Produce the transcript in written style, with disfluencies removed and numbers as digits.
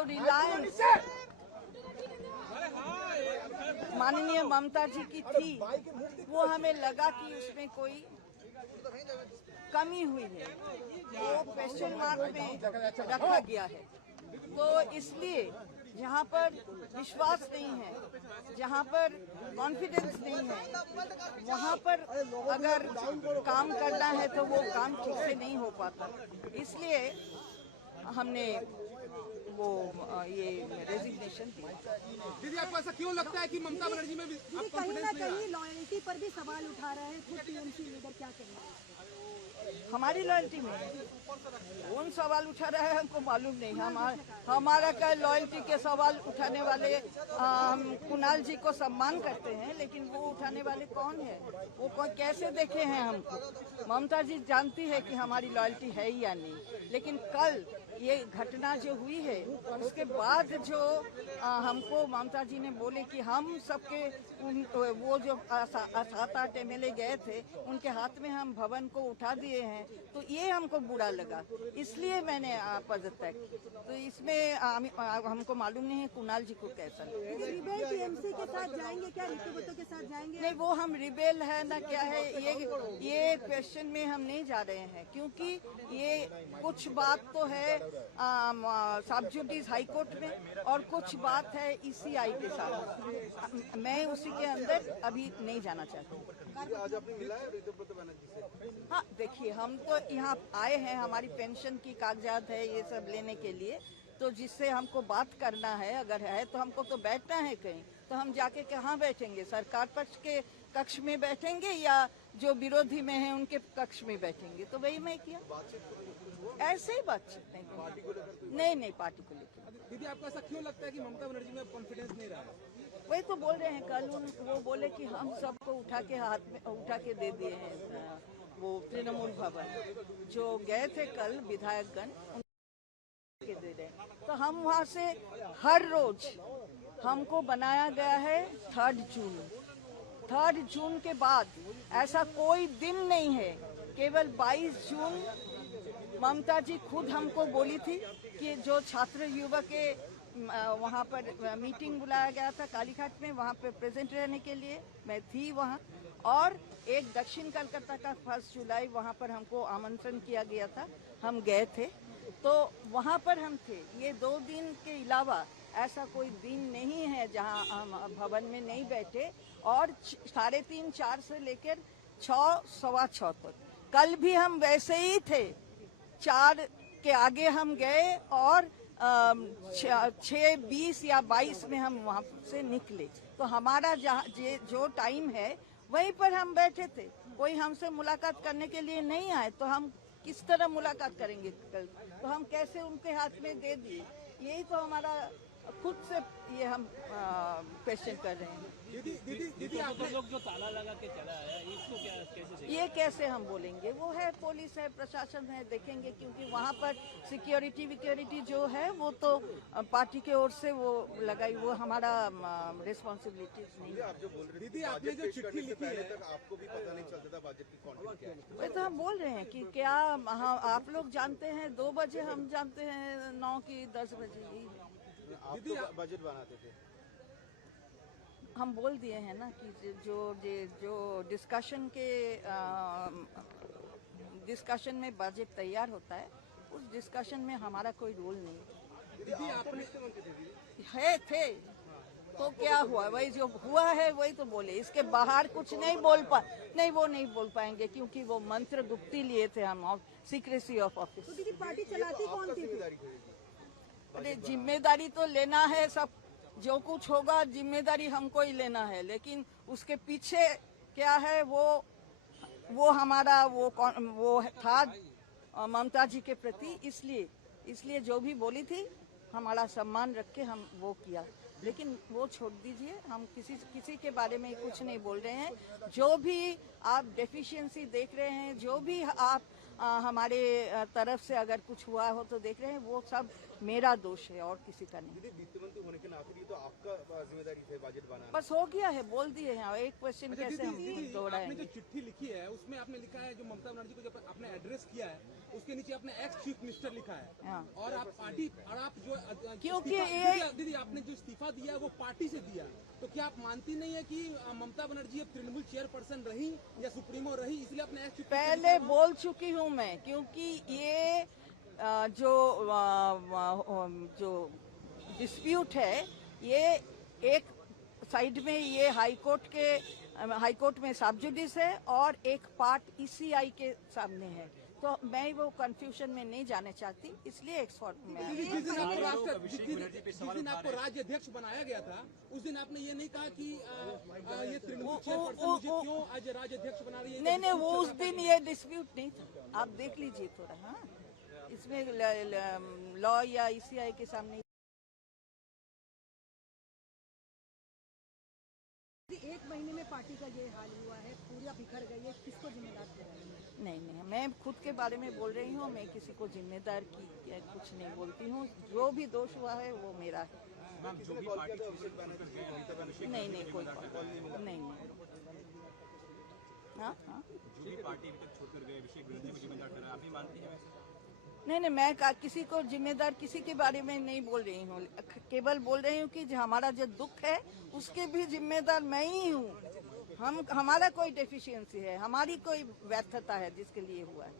जो रिलायंस माननीय ममता जी की थी, वो हमें लगा कि उसमें कोई कमी हुई है, वो क्वेश्चन मार्क में रखा गया है। तो इसलिए जहाँ पर विश्वास नहीं है, जहाँ पर कॉन्फिडेंस नहीं है, वहाँ पर अगर काम करना है तो वो काम ठीक से नहीं हो पाता। इसलिए हमने वो ये रेजिग्नेशन दिया। दीदी, आपको ऐसा क्यों लगता है कि ममता बनर्जी में कहीं ना कहीं लॉयल्टी पर भी सवाल उठा रहे हैं खुद टीएमसी लीडर, क्या कहेंगे? हमारी लॉयल्टी में कौन सवाल उठा रहा है हमको मालूम नहीं। हमारा क्या लॉयल्टी के सवाल उठाने वाले कुणाल जी को सम्मान करते हैं, लेकिन वो उठाने वाले कौन है, वो कैसे देखे हैं हमको? ममता जी जानती है कि हमारी लॉयल्टी है या नहीं, लेकिन कल ये घटना जो हुई है उसके बाद जो हमको ममता जी ने बोले कि हम सबके वो जो 7-8 MLA गए थे उनके हाथ में हम भवन को उठा दिए हैं, तो ये हमको बुरा लगा, इसलिए मैंने पदत्याग किया। तो इसमें हमको मालूम नहीं है कुणाल जी को कैसा लगा। रिबेल टीएमसी के साथ जाएंगे क्या? ऋतु के साथ जाएंगे? नहीं, वो हम रिबेल है ना क्या है, ये क्वेश्चन में हम नहीं जा रहे हैं, क्योंकि ये कुछ बात तो है सब जुडिस हाई कोर्ट में और कुछ बात है ECI के साथ। मैं उसी के अंदर अभी नहीं जाना चाहती। आज आपने मिला है ऋतुव्रत बनर्जी से? हाँ, देखिए, हम तो यहाँ आए हैं, हमारी पेंशन की कागजात है ये सब लेने के लिए, तो जिससे हमको बात करना है अगर है तो हमको तो बैठना है कहीं, तो हम जाके कहाँ बैठेंगे? सरकार पक्ष के कक्ष में बैठेंगे या जो विरोधी में है उनके कक्ष में बैठेंगे? तो वही मैं किया, ऐसे ही बातचीत नहीं पार्टी को लेकर। दीदी, आपको ऐसा क्यों लगता है कि ममता बनर्जी में कॉन्फिडेंस नहीं रहा? वही तो बोल रहे हैं, कल वो बोले कि हम सबको उठा के हाथ में उठा के दे दिए हैं वो तृणमूल भवन जो गए थे कल विधायकगण के दे रहे हैं। तो हम वहाँ से हर रोज हमको बनाया गया है 3 जून के बाद ऐसा कोई दिन नहीं है, केवल 22 जून ममता जी खुद हमको बोली थी कि जो छात्र युवा के वहाँ पर मीटिंग बुलाया गया था कालीघाट में, वहाँ पे प्रेजेंट रहने के लिए मैं थी वहाँ, और एक दक्षिण कलकत्ता का 1 जुलाई वहाँ पर हमको आमंत्रण किया गया था, हम गए थे, तो वहाँ पर हम थे। ये 2 दिन के अलावा ऐसा कोई दिन नहीं है जहाँ हम भवन में नहीं बैठे, और 3:30-4 से लेकर 6-6:15 तक। कल भी हम वैसे ही थे, 4 के आगे हम गए और 6:20 या 22 में हम वहाँ से निकले। तो हमारा जो टाइम है वहीं पर हम बैठे थे, कोई हमसे मुलाकात करने के लिए नहीं आए, तो हम किस तरह मुलाकात करेंगे कल? तो हम कैसे उनके हाथ में दे दिए? यही तो हमारा खुद से ये हम क्वेश्चन कर रहे हैं। दीदी, आप लोग जो ताला लगा के चला है इसको कैसे ये कैसे हम बोलेंगे? वो है, पुलिस है, प्रशासन है, देखेंगे, क्योंकि वहाँ पर सिक्योरिटी जो है वो तो पार्टी की ओर से वो लगाई, वो हमारा रिस्पॉन्सिबिलिटी नहीं है। आप जो बोल रहे दीदी, आपने जो चिट्ठी लिखी है आपको भी पता नहीं चलता था बजट की कंटेंट क्या है? वही तो हम बोल रहे हैं कि क्या आप लोग जानते हैं 2 बजे, हम जानते हैं 9 की 10 बजे। आप तो बजट बनाते थे, हम बोल दिए हैं ना कि जो डिस्कशन में बजट तैयार होता है, उस डिस्कशन में हमारा कोई रोल नहीं दीदी। आपने है थे तो क्या हुआ? वही जो हुआ है वही तो बोले, इसके बाहर कुछ नहीं बोल पाएंगे, क्योंकि वो मंत्र गुप्ती लिए थे हम, और सीक्रेसी ऑफ ऑफिस। तो दीदी, पार्टी चलाती कौन थी? अरे जिम्मेदारी तो लेना है, सब जो कुछ होगा जिम्मेदारी हमको ही लेना है, लेकिन उसके पीछे क्या है वो हमारा वो था ममता जी के प्रति, इसलिए जो भी बोली थी हमारा सम्मान रख के हम वो किया, लेकिन वो छोड़ दीजिए, हम किसी के बारे में कुछ नहीं बोल रहे हैं। जो भी आप डेफिशिएंसी देख रहे हैं, जो भी आप हमारे तरफ से अगर कुछ हुआ हो तो देख रहे हैं, वो सब मेरा दोष है और किसी का नहीं। दीदी वित्त मंत्री होने के नाते भी तो आपका जिम्मेदारी है बजट बनाना। बस हो गया है, बोल दिए हैं, एक क्वेश्चन कैसे हम आपने दोहराएंगे। जो चिट्ठी लिखी है उसमें आपने लिखा है जो ममता बनर्जी को जब आपने एड्रेस किया है उसके नीचे आपने एक्स चीफ मिनिस्टर लिखा है हाँ। और आप पार्टी और आप जो क्योंकि दीदी आपने जो इस्तीफा दिया वो पार्टी से दिया, तो क्या आप मानती नहीं है कि ममता बनर्जी अब तृणमूल चेयरपर्सन रही या सुप्रीमो रही, इसलिए अपने एक्स चीफ पहले बोल चुकी हूँ मैं, क्योंकि ये जो डिस्प्यूट है ये एक साइड में ये हाईकोर्ट में सब जुडिस है और एक पार्ट ईसीआई के सामने है, तो मैं वो कंफ्यूजन में नहीं जाना चाहती, इसलिए एक शॉर्ट में जिस दिन आपको राज्य अध्यक्ष बनाया गया था उस दिन आपने ये नहीं कहा कि ये तृणमूल चेयरपर्सन मुझे क्यों आज राज्य अध्यक्ष बना रही है। नहीं वो उस दिन ये डिस्प्यूट नहीं था, आप देख लीजिए थोड़ा। हाँ, इसमें लॉ या ईसीआई के सामने। एक महीने में पार्टी का ये हाल हुआ है, पूरा बिखर गई है, किसको जिम्मेदार ठहराएंगे? नहीं, मैं खुद के बारे में बोल रही हूँ, मैं किसी को जिम्मेदार की कुछ नहीं बोलती हूँ, जो भी दोष हुआ है वो मेरा है। नहीं कोई नहीं। हाँ नहीं मैं किसी को जिम्मेदार किसी के बारे में नहीं बोल रही हूँ, केवल बोल रही हूँ कि जो हमारा जो दुख है उसके भी जिम्मेदार मैं ही हूँ। हमारा कोई डेफिशिएंसी है, हमारी कोई व्यर्थता है जिसके लिए हुआ है।